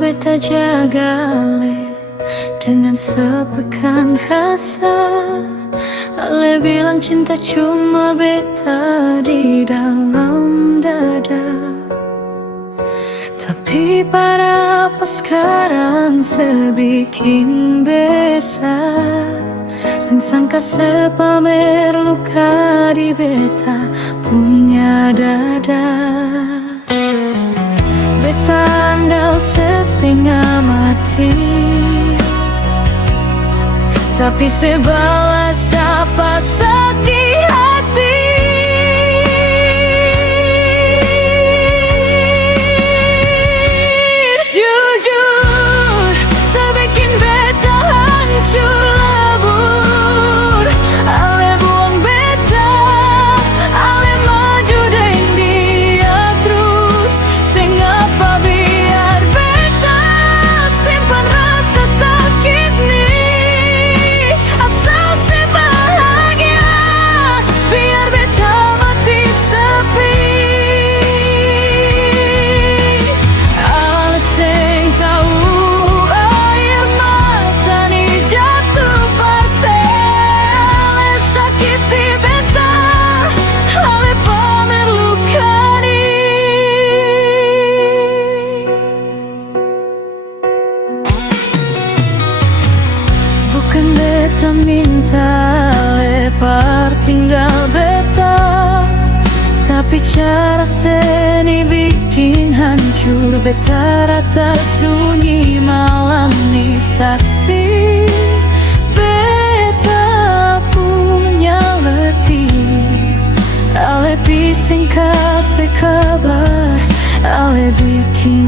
beta jaga le dengan sepekan rasa. Ale bilang cinta cuma beta di dalam dada. Tapi pada apa sekarang sebikin besar, sing sangka sepamer luka di beta punya dada. Beta andal setengah mati, tapi sebalas dapat sakit hati. Jujur, sebikin beta hancur lebur. Ale buang beta, ale maju deng dia terus. Sing apa biar beta simpan rasa sakit nih. Asal se bahagia, biar beta mati sepi. Ale sing tahu air mata nih jatuh parcel. Sakiti beta, ale pamer luka nih. Bukan beta minta lepar tinggal beta, tapi cara seni bikin hancur beta. Rata sunyi malam nih saksi beta punya letih. Ale pising kasih kabar, ale bikin